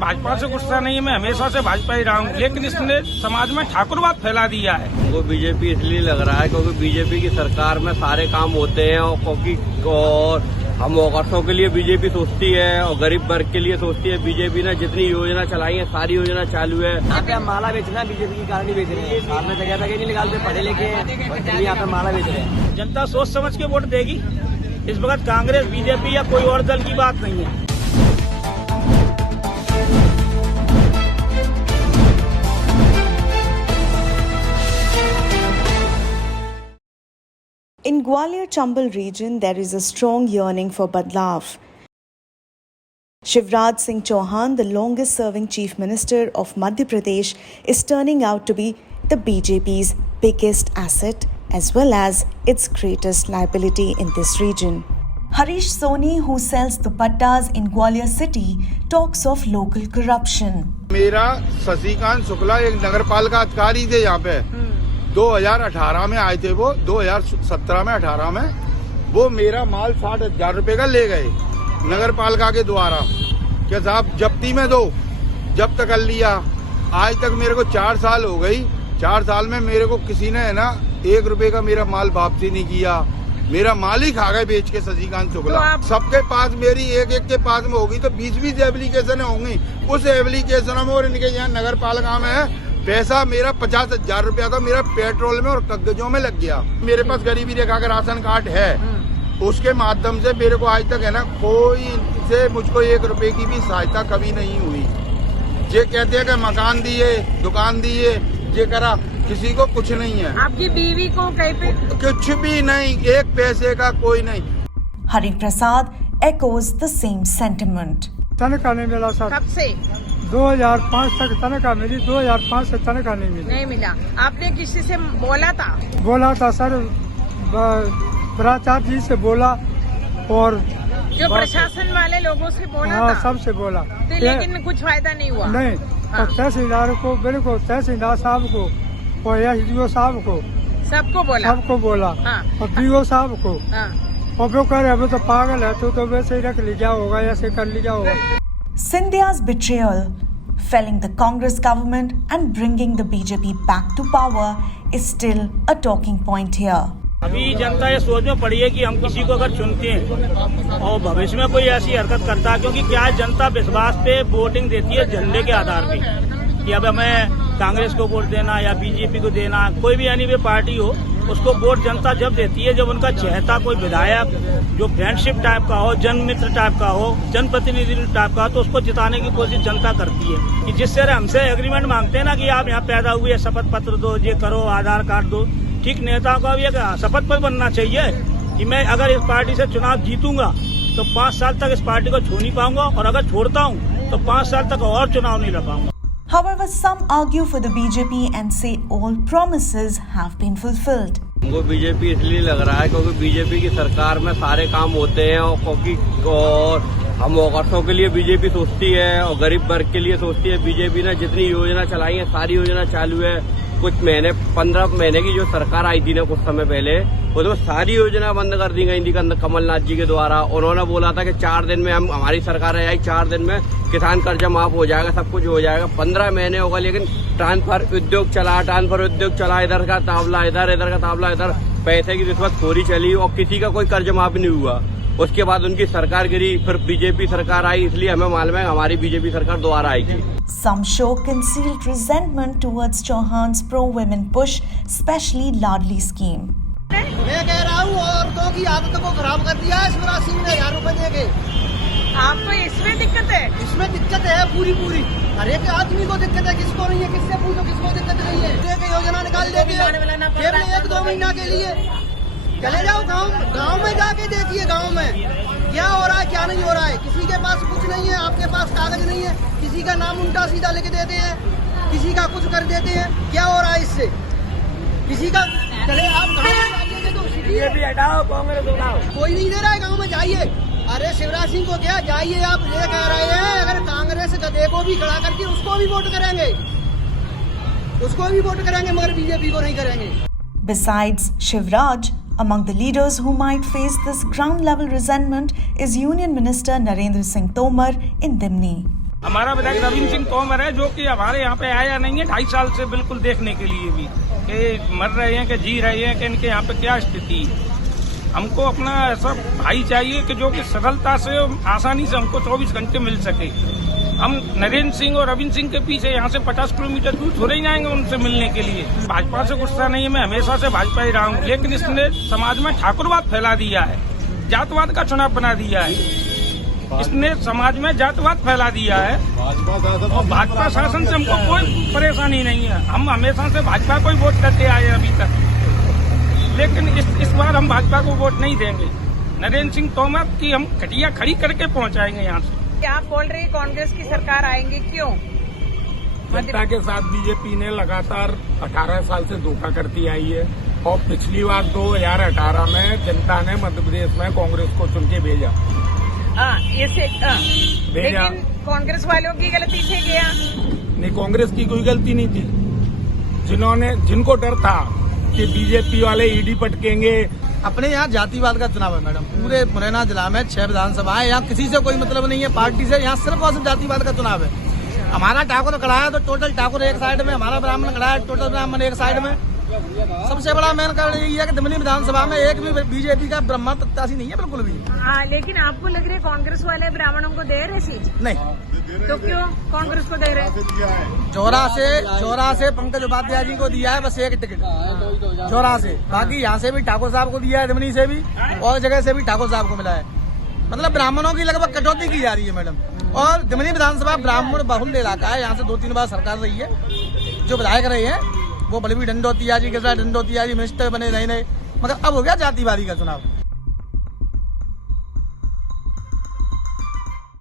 भाजपा से गुस्सा नहीं है, मैं हमेशा से भाजपा ही रहा हूँ, लेकिन इसने समाज में ठाकुरवाद फैला दिया है। वो बीजेपी इसलिए लग रहा है क्योंकि बीजेपी की सरकार में सारे काम होते हैं और हम औरतों के लिए बीजेपी सोचती है और गरीब वर्ग के लिए सोचती है। बीजेपी ने जितनी योजना चलाई है सारी योजना चालू है। यहाँ पे हम माला बेचना है, बीजेपी की कार नहीं बेच रहे हैं। साल में जगह तक नहीं निकालते, पढ़े लिखे हैं, यहाँ पे माला बेच रहे हैं। जनता सोच समझ के वोट देगी। इस वक्त कांग्रेस, बीजेपी या कोई और दल की बात नहीं है। In Gwalior-Chambal region, there is a strong yearning for Badlav. Shivraj Singh Chauhan, the longest-serving Chief Minister of Madhya Pradesh, is turning out to be the BJP's biggest asset as well as its greatest liability in this region. Harish Soni, who sells dupattas in Gwalior city, talks of local corruption. मेरा शशिकांत शुक्ला एक नगरपालिका अधिकारी थे यहाँ पे 2018 में आए थे। वो 2017 में 18 में वो मेरा माल 60,000 रुपए का ले गए नगरपालिका के द्वारा। क्या साहब जब्ती में दो, जब्त कर लिया। आज तक मेरे को 4 साल हो गई। 4 साल में मेरे को किसी ने है ना 1 रुपए का मेरा माल वापसी नहीं किया। मेरा माल ही खा गए बेच के शशिकांत शुक्ला। तो सबके पास मेरी एक के पास में होगी तो 20 एप्लीकेशन होंगी। उस एप्लीकेशन में और इनके यहाँ नगर पालिका में पैसा मेरा 50,000 रुपया का मेरा पेट्रोल में और कागजों में लग गया। मेरे पास गरीबी रेखा का राशन कार्ड है, उसके माध्यम से मेरे को आज तक है ना कोई से मुझको 1 रुपए की भी सहायता कभी नहीं हुई। ये कहते हैं कि मकान दिए, दुकान दिए, ये करा, किसी को कुछ नहीं है। आपकी बीवी को कहीं पे कुछ भी नहीं, 1 पैसे का कोई नहीं। Hari Prasad echoes the same sentiment. तनख्वाह नहीं मिला सर। कब से? 2005 तक तनख्वाह मिली, 2005 से तनख्वाह नहीं मिली। नहीं मिला। आपने किसी से बोला था? बोला था सर, भ्रष्टाचार जी से बोला और जो प्रशासन वाले लोगों से बोला हाँ था? सबसे बोला तो लेकिन कुछ फायदा नहीं हुआ? नहीं। हाँ। और तहसीलदार को, मेरे को तहसीलदार साहब को और एसडीओ साहब को सबको बोला हाँ। और बीओ साहब को। हाँ। और वो कह रहे अभी तो पागल है तो वैसे ही रख लिया होगा, ऐसे कर लिया होगा। Scindia's betrayal, felling the Congress government and bringing the BJP back to power is still a talking point here. अभी जनता ये सोच में पड़ी है कि हम किसी को अगर चुनते हैं और भविष्य में कोई ऐसी हरकत करता है, क्योंकि क्या है जनता विश्वास पे वोटिंग देती है झंडे के आधार पे कि अब हमें कांग्रेस को वोट देना या बीजेपी को देना, कोई भी यानी वे पार्टी हो, उसको वोट जनता जब देती है जब उनका चहेता कोई विधायक जो फ्रेंडशिप टाइप का हो, जनमित्र टाइप का हो, जनप्रतिनिधि टाइप का हो, तो उसको जिताने की कोशिश जनता करती है। कि जिससे हमसे एग्रीमेंट मांगते हैं ना कि आप यहाँ पैदा हुए, शपथ पत्र दो, ये करो, आधार कार्ड दो। ठीक नेताओं का भी एक शपथ पत्र बनना चाहिए कि मैं अगर इस पार्टी से चुनाव जीतूंगा तो 5 साल तक इस पार्टी को छू नहीं पाऊंगा, और अगर छोड़ता हूँ तो 5 साल तक और चुनाव नहीं लड़ पाऊंगा। However, some argue for the BJP and say all promises have been fulfilled. वो बीजेपी इसलिए लग रहा है क्योंकि बीजेपी की सरकार में सारे काम होते हैं और हम औरतों के लिए बीजेपी सोचती है और गरीब वर्ग के लिए सोचती है। बीजेपी ने जितनी योजना चलाई है सारी योजना चालू है। कुछ महीने 15 महीने की जो सरकार आई थी ना कुछ समय पहले, वो तो सारी योजना बंद कर दी गई थी कमलनाथ जी के द्वारा। उन्होंने बोला था कि 4 दिन में हमारी सरकार आई, 4 दिन में किसान कर्जा माफ हो जाएगा, सब कुछ हो जाएगा। 15 महीने होगा, लेकिन ट्रांसफर उद्योग चला, इधर का तावला इधर का तावला इधर, पैसे की रिश्वतखोरी चली और किसी का कोई कर्ज माफ नहीं हुआ। उसके बाद उनकी सरकार गिरी, फिर बीजेपी सरकार आई, इसलिए हमें मालूम है हमारी बीजेपी सरकार दोबारा आएगी। Some show concealed resentment towards Chauhan's pro-women push, especially Ladli scheme. मैं कह रहा हूँ औरतों की आदत को खराब कर दिया है शिवराज सिंह ने 1000 रुपए दे के। आपको इसमें दिक्कत है? इसमें दिक्कत है पूरी। हर एक आदमी को दिक्कत है, किसको नहीं है, किससे पूछो किसको दिक्कत नहीं है। एक योजना निकाल देती है फिर 1-2 महीना के लिए। चले जाओ गांव में जाके देखिए गांव में क्या हो रहा है क्या नहीं हो रहा है। किसी के पास कुछ नहीं है, आपके पास कागज नहीं है, किसी का नाम उल्टा सीधा लिख देते हैं, किसी का कुछ कर देते हैं। क्या हो रहा है इससे? किसी का चले आप गाँव में जाइए तो हटाओ, कांग्रेस उठाओ, कोई नहीं दे रहा है गाँव में जाइए। अरे शिवराज सिंह को क्या जाइए आप, ये कह रहे हैं अगर कांग्रेस गधे को भी खड़ा करके उसको भी वोट करेंगे मगर बीजेपी को नहीं करेंगे। Besides Shivraj, among the leaders who might face this ground-level resentment is Union Minister Narendra Singh Tomar in Dimni. हमारा विधायक रविंद्र सिंह तोमर है, जो कि हमारे यहाँ पे आया नहीं है 2.5 साल से, बिल्कुल देखने के लिए भी कि मर रहे हैं कि जी रहे हैं कि इनके यहाँ पे क्या स्थिति है। हमको अपना ऐसा भाई चाहिए कि जो कि सरलता से आसानी से हमको 24 घंटे मिल सके। हम नरेंद्र सिंह और रविंद्र सिंह के पीछे यहाँ से 50 किलोमीटर दूर थोड़े ही जाएंगे उनसे मिलने के लिए। भाजपा से गुस्सा नहीं है, मैं हमेशा से भाजपा ही रहा हूँ, लेकिन इसने समाज में ठाकुरवाद फैला दिया है, जातवाद का चुनाव बना दिया है, इसने समाज में जातवाद फैला दिया है। और भाजपा शासन से हमको कोई परेशानी नहीं है, हम हमेशा से भाजपा को ही वोट करते आए अभी तक, लेकिन इस बार हम भाजपा को वोट नहीं देंगे। नरेंद्र सिंह तोमर की हम खटिया खड़ी करके पहुंचाएंगे यहाँ से। आप बोल रहे हैं कांग्रेस की सरकार आएंगे, क्यों? जनता के साथ बीजेपी ने लगातार 18 साल से धोखा करती आई है, और पिछली बार 2018 में जनता ने मध्य प्रदेश में कांग्रेस को चुन के भेजा। लेकिन कांग्रेस वालों की गलती से गया नहीं, कांग्रेस की कोई गलती नहीं थी। जिनको डर था कि बीजेपी वाले ईडी पटकेंगे। अपने यहाँ जातिवाद का चुनाव है मैडम, पूरे मुरैना जिला में 6 विधानसभा है, यहाँ किसी से कोई मतलब नहीं है पार्टी से, यहाँ सिर्फ और सिर्फ जातिवाद का चुनाव है। हमारा ठाकुर खड़ा है तो टोटल ठाकुर एक साइड में, हमारा ब्राह्मण खड़ा है टोटल ब्राह्मण एक साइड में। सबसे बड़ा मेन कारण यही है कि दिमनी विधानसभा में एक भी बीजेपी का ब्रह्म प्रत्याशी नहीं है बिल्कुल भी। लेकिन आपको लग रहा है कांग्रेस वाले ब्राह्मणों को दे रहे सीट? नहीं। तो क्यों कांग्रेस को दे रहे? चौरा से पंकज उपाध्याय जी को दिया है बस एक टिकट, चौरा से। बाकी यहाँ से भी ठाकुर साहब को दिया है, दिमनी से भी और जगह से भी ठाकुर साहब को मिला है। मतलब ब्राह्मणों की लगभग कटौती की जा रही है मैडम। और दिमनी विधानसभा ब्राह्मण बहुल इलाका है, यहाँ से 2-3 बार सरकार रही है, जो विधायक रहे हैं वो बलबीर डंडोतिया जी के साथ, डंडोतिया जी मिनिस्टर बने नहीं, मगर अब हो गया जातिवादी का चुनाव।